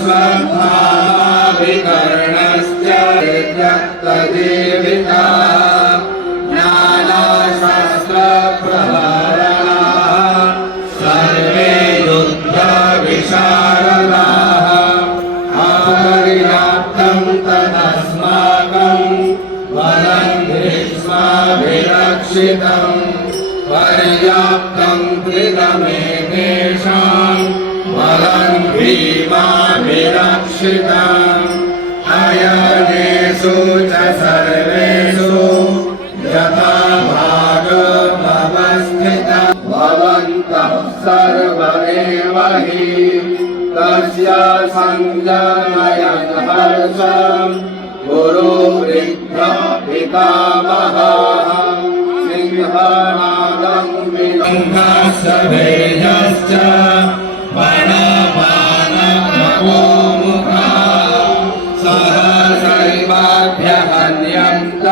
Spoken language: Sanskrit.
स्वभावाभिकर्णस्य व्यक्तजीविता ज्ञानशास्त्रप्रहरणाः सर्वे युद्धविशारदाः अपर्याप्तं तदस्माकं वरं भीष्माभिरक्षितं पर्याप्तं त्रिदमेतेषां वरं भीमाभिरक्षितम् अयनेषु च सर्वेषु यथा भागमवस्थितं भवन्तः सर्व एव हि तस्य संयमयन् हर्षं गुरुवृद्धः पितामहः सिंहनादं विलङ्घश्च सहसैवाभ्यहन्यन्त